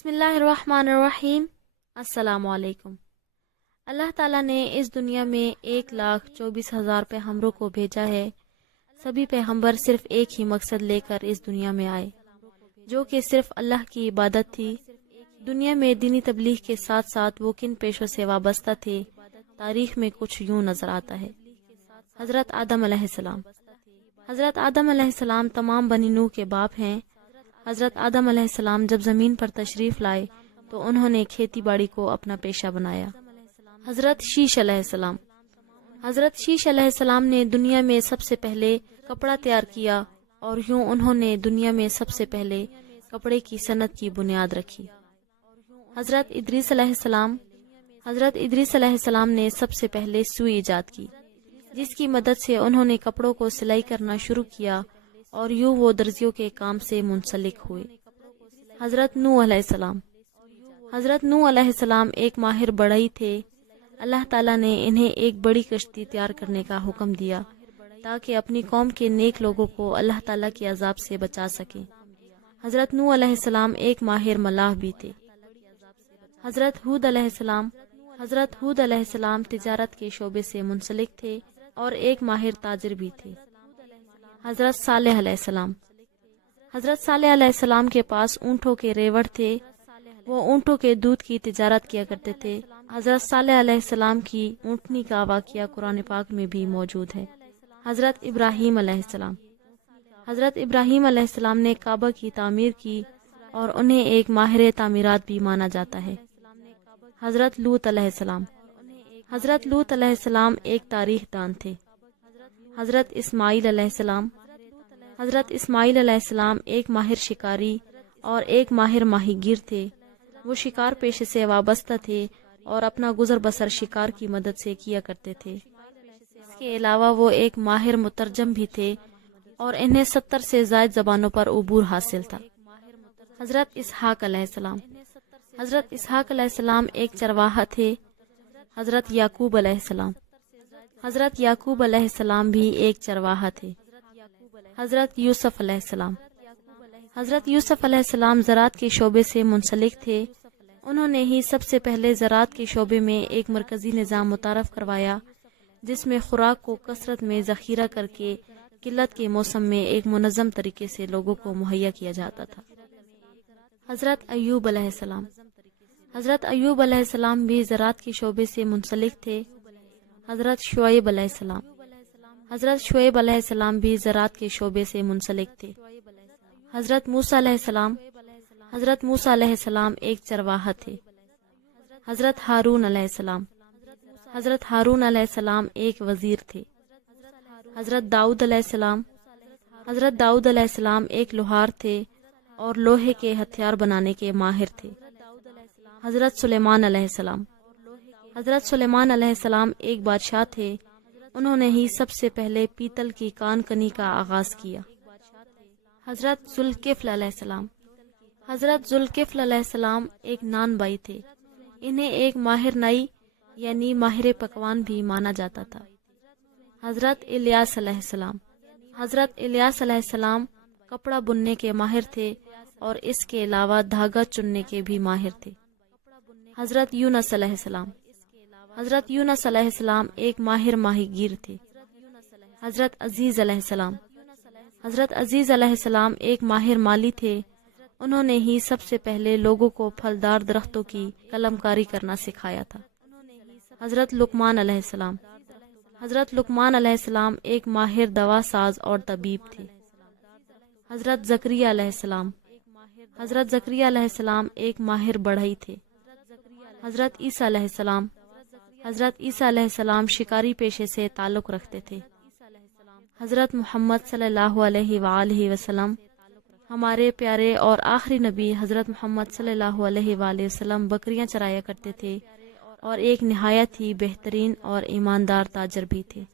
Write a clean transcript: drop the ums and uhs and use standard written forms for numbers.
بسم اللہ الرحمن الرحیم۔ السلام علیکم۔ اللہ تعالیٰ نے اس دنیا میں 1,24,000 پیغمبروں کو بھیجا ہے۔ سبھی پیغمبر صرف ایک ہی مقصد لے کر اس دنیا میں آئے، جو کہ صرف اللہ کی عبادت تھی۔ دنیا میں دینی تبلیغ کے ساتھ ساتھ وہ کن پیشوں سے وابستہ تھے، تاریخ میں کچھ یوں نظر آتا ہے۔ حضرت آدم علیہ السلام۔ حضرت آدم علیہ السلام تمام بنی نوح کے باپ ہیں۔ حضرت آدم علیہ السلام جب زمین پر تشریف لائے تو انہوں نے کھیتی باڑی کو اپنا پیشہ بنایا۔ حضرت شیش علیہ السلام۔ حضرت شیش علیہ السلام نے دنیا میں سب سے پہلے کپڑا تیار کیا، اور یوں انہوں نے دنیا میں سب سے پہلے کپڑے کی صنعت کی بنیاد رکھی۔ حضرت ادریس علیہ السلام۔ حضرت ادریس علیہ السلام نے سب سے پہلے سوئی ایجاد کی، جس کی مدد سے انہوں نے کپڑوں کو سلائی کرنا شروع کیا، اور یوں وہ درزیوں کے کام سے منسلک ہوئے۔ حضرت نوح علیہ السلام۔ حضرت نوح علیہ السلام ایک ماہر بڑھئی تھے۔ اللہ تعالیٰ نے انہیں ایک بڑی کشتی تیار کرنے کا حکم دیا تاکہ اپنی قوم کے نیک لوگوں کو اللہ تعالیٰ کے عذاب سے بچا سکیں۔ حضرت نوح علیہ السلام ایک ماہر ملاح بھی تھے۔ حضرت ہود علیہ السلام۔ حضرت ہود علیہ السلام تجارت کے شعبے سے منسلک تھے اور ایک ماہر تاجر بھی تھے۔ حضرت صالح علیہ السلام۔ حضرت صالح علیہ السلام کے پاس اونٹوں کے ریوڑ تھے، وہ اونٹوں کے دودھ کی تجارت کیا کرتے تھے۔ حضرت صالح علیہ السلام کی اونٹنی کا واقعہ قرآن پاک میں بھی موجود ہے۔ حضرت ابراہیم علیہ السلام۔ حضرت ابراہیم علیہ السلام نے کعبہ کی تعمیر کی اور انہیں ایک ماہر تعمیرات بھی مانا جاتا ہے۔ حضرت لوط علیہ السلام۔ حضرت لوط علیہ السلام ایک تاریخ دان تھے۔ حضرت اسماعیل علیہ السلام۔ حضرت اسماعیل علیہ السلام ایک ماہر شکاری اور ایک ماہر ماہی گیر تھے۔ وہ شکار پیشے سے وابستہ تھے اور اپنا گزر بسر شکار کی مدد سے کیا کرتے تھے۔ اس کے علاوہ وہ ایک ماہر مترجم بھی تھے اور انہیں 70 سے زائد زبانوں پر عبور حاصل تھا۔ حضرت اسحاق علیہ السلام۔ حضرت اسحاق علیہ السلام ایک چرواہا تھے۔ حضرت یعقوب علیہ السلام۔ حضرت یعقوب علیہ السلام بھی ایک چرواہا تھے۔ حضرت یوسف علیہ السلام۔ حضرت یوسف علیہ السلام زراعت کے شعبے سے منسلک تھے۔ انہوں نے ہی سب سے پہلے زراعت کے شعبے میں ایک مرکزی نظام متعارف کروایا، جس میں خوراک کو کثرت میں ذخیرہ کر کے قلت کے موسم میں ایک منظم طریقے سے لوگوں کو مہیا کیا جاتا تھا۔ حضرت ایوب علیہ السلام۔ حضرت ایوب علیہ السلام بھی زراعت کے شعبے سے منسلک تھے۔ حضرت شعیب علیہ السلام۔ حضرت شعیب علیہ السلام بھی زراعت کے شعبے سے منسلک تھے۔ حضرت موسیٰ علیہ السلام۔ حضرت موسیٰ علیہ السلام ایک چرواہا تھے۔ حضرت ہارون علیہ السلام۔ حضرت ہارون علیہ السلام ایک وزیر تھے۔ حضرت داؤد علیہ السلام۔ حضرت داؤد علیہ السلام ایک لوہار تھے اور لوہے کے ہتھیار بنانے کے ماہر تھے۔ حضرت سلیمان علیہ السلام۔ حضرت سلیمان علیہ السلام ایک بادشاہ تھے۔ انہوں نے ہی سب سے پہلے پیتل کی کان کنی کا آغاز کیا۔ حضرت ذوالکفل علیہ السلام۔ حضرت ذوالکفل علیہ السلام ایک نان بائی تھے۔ انہیں ایک ماہر نائی یعنی ماہر پکوان بھی مانا جاتا تھا۔ حضرت الیاس علیہ السلام۔ حضرت الیاس علیہ السلام کپڑا بننے کے ماہر تھے اور اس کے علاوہ دھاگا چننے کے بھی ماہر تھے۔ حضرت یونس علیہ السلام۔ حضرت یونس علیہ السلام ایک ماہر ماہی گیر تھے۔ حضرت عزیز علیہ السلام۔ حضرت عزیز علیہ السلام ایک ماہر مالی تھے۔ انہوں نے ہی سب سے پہلے لوگوں کو پھلدار درختوں کی قلم کاری کرنا سکھایا تھا۔ حضرت لقمان علیہ السلام۔ حضرت لقمان علیہ السلام ایک ماہر دوا ساز اور طبیب تھے۔ حضرت زکریا علیہ السلام۔ حضرت زکریا علیہ السلام ایک ماہر بڑھئی تھے۔ حضرت عیسیٰ علیہ السلام۔ حضرت عیسیٰ علیہ السلام شکاری پیشے سے تعلق رکھتے تھے۔ حضرت محمد صلی اللہ علیہ وآلہ وسلم ہمارے پیارے اور آخری نبی حضرت محمد صلی اللہ علیہ وآلہ وسلم بکریاں چرایا کرتے تھے اور ایک نہایت ہی بہترین اور ایماندار تاجر بھی تھے۔